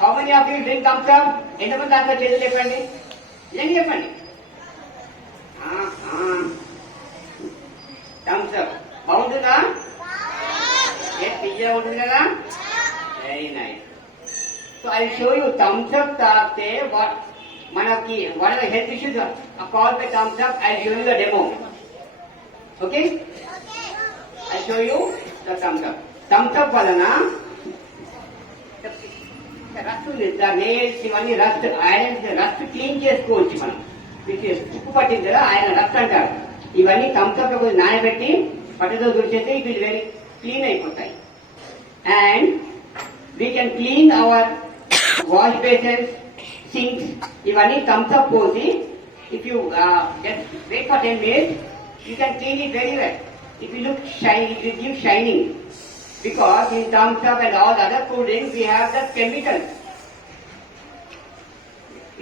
How many of you drink thumbs up? ఎంతమంది answer చేసి చెప్పండి, నిజంగా చెప్పండి. థమ్స్ అప్ బాగుంటుందా? పిజ్జా ఉంటుంది కదా, very nice. So I show you thumbs up తాగితే మనకి what are health issues call by thumbs up. I show you the demo. Okay, I show you the Thums up. Thums up వలన rust ఉంది, nails ఇవన్నీ rust, iron rust clean చేసుకోవచ్చు మనం. ఉప్పు పట్టింది కదా, ఆయన రస్ట్ అంటారు. ఇవన్నీ థమ్స్ అప్ లో కొంచెం నానబెట్టి పట్టుతో తుడిచేస్తే ఇవి వెరీ క్లీన్ అయిపోతాయి. And we can clean our wash basins, sinks, ఇవన్నీ థమ్స్ అప్ పోసి if you wait for 10 minutes you can clean it very well. If you look shiny, it will give shining, because in thumbs up and all other cool drinks we have the chemicals.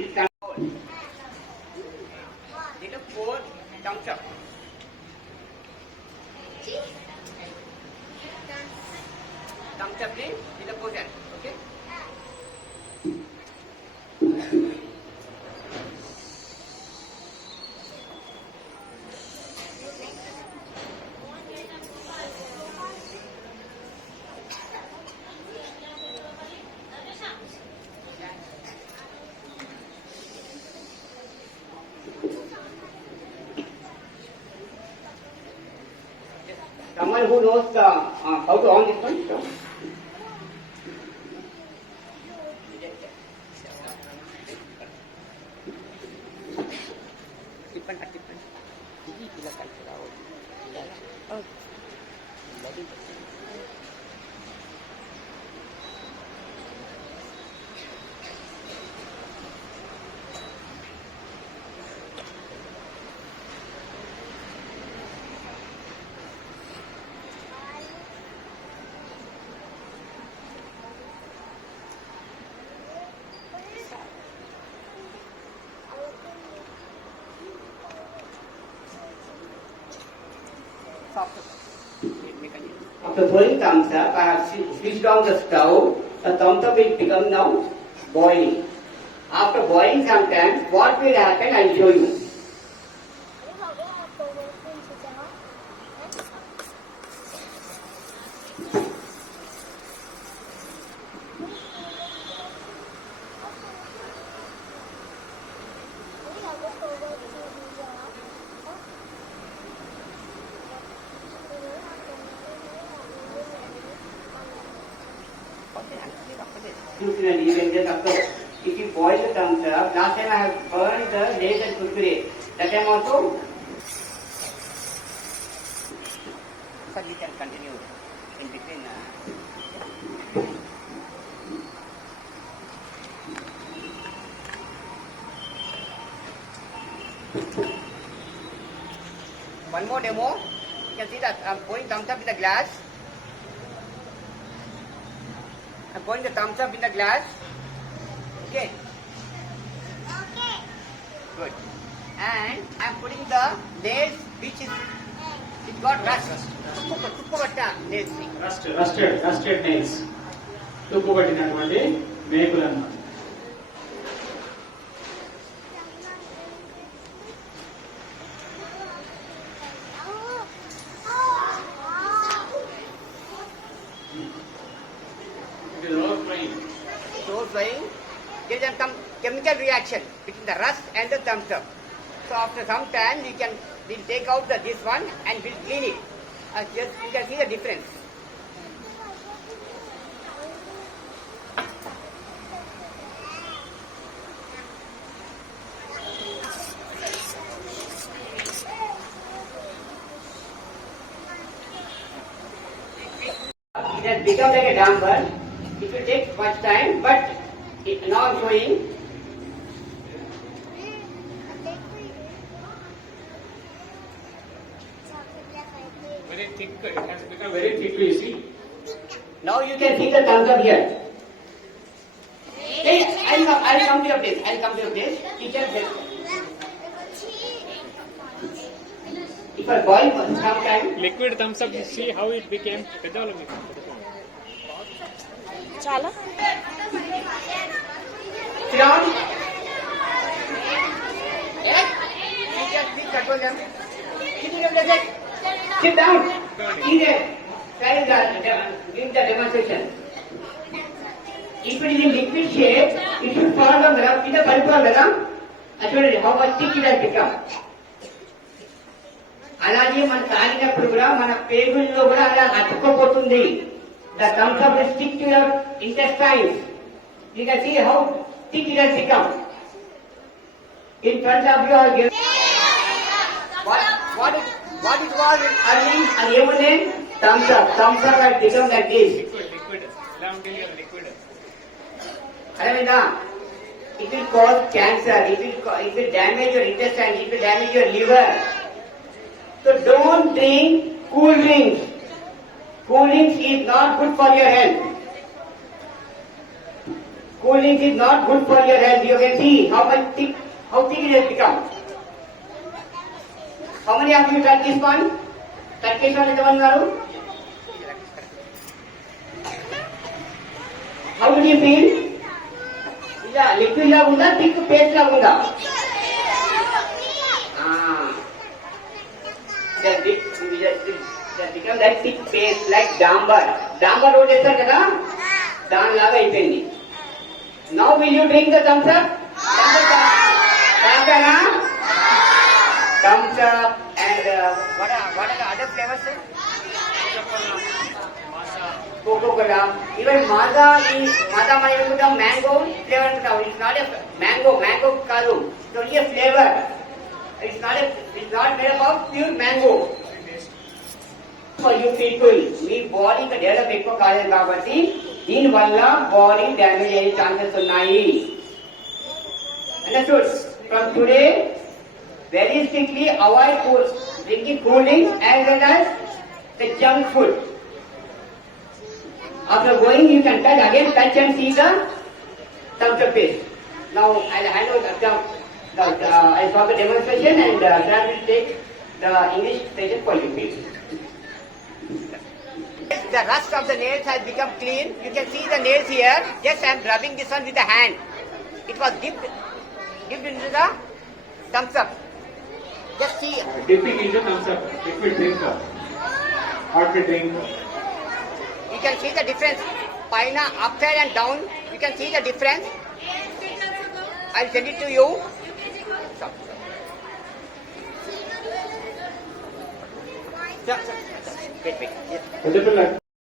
It's controlled. It is 4 thumbs up. Thumbs up please, in the portion. Okay. Someone who knows how to on this one? After throwing thumbs up, I have switched on the stove. The thumbs up will become now boiling. After boiling sometimes, what will happen, I will show you. If you boil the thumbs up, last time I have burned the Lay's and Kurkure. That time also, sir, we can continue in between. One more demo. You can see that I'm pouring thumbs up in the glass. I'm pouring the thumbs up in the glass. Okay. Okay. Good. And I'm putting the nails which got rust. Nails. Rusted nails. తుప్పు పట్టినటువంటి మేకులు అన్నమాట. There is a chemical reaction between the rust and the thumbs up. So after some time we'll take out this one and we'll clean it. Just you can see the difference. It has become like a damper. It will take much time, but now I'm showing. Very thick. It has become very thick. You see. Now you can see the thumbs up here. Hey, I'll come to your place. Teacher, if I boil sometime. Liquid thumbs up. See how it became. చాలా them. Sit down. See there. Try the, give the demonstration. If it is in liquid shape, it should fall on the ground. Kita palipuan కదా చూడండి how much thick it has become. అలాగే మనం తాగినప్పుడు కూడా మన పేగుల్లో కూడా అలా అతుక్కోపోతుంది. The thumbs up will stick to your intestines. You can see how thick it has become. In front of you are given. What it was earning and even thumbs up has become like this. Liquid. ఇలా ఉంటుంది కదా liquid. అర్థమైందా? It will cause cancer. It will damage your intestine. It will damage your liver. So don't drink cool drinks. Cool drinks is not good for your health. Cool drinks is not good for your health. You can see how thick it has become. How many of you touch this one? Touch this one, garu? How do you feel? ఇలా liquid లాగా ఉందా thick paste లాగా ఉందా? Become like thick paste like డాంబర్ road వేస్తారు కదా దాని లాగా అయిపోయింది. Now will you drink the Thums up? Thums Up and what are the other flavors? Coca-Cola. Even Maaza మనం అనుకుంటాం మ్యాంగో ఫ్లేవర్ అనుకుంటాం. ఇట్స్ నాట్ ఎ మ్యాంగో కాదు. It's only a flavour. It's not made up of pure mango. For you people me body ఇంకా develop ఎక్కువ కాలేదు కాబట్టి దీని వల్ల బాడీ డ్యామేజ్ అయ్యే ఛాన్సెస్ ఉన్నాయి. Understood? From today very strictly avoid drinking cool drinks as well as the junk food. After going, you can touch and see the thumbs up paste. Now I'll hand over I'll stop the demonstration and Sir will take the English session for you, please. The rust of the nails has become clean. You can see the nails here. Just I'm rubbing this one with the hand. It was dipped into the thumbs up. Just see. Dipping into thumbs up. Liquid drink. Hot drink. You can see the difference. Paina, upside and down. You can see the difference. I'll send it to you. Stop. Wait. Yes.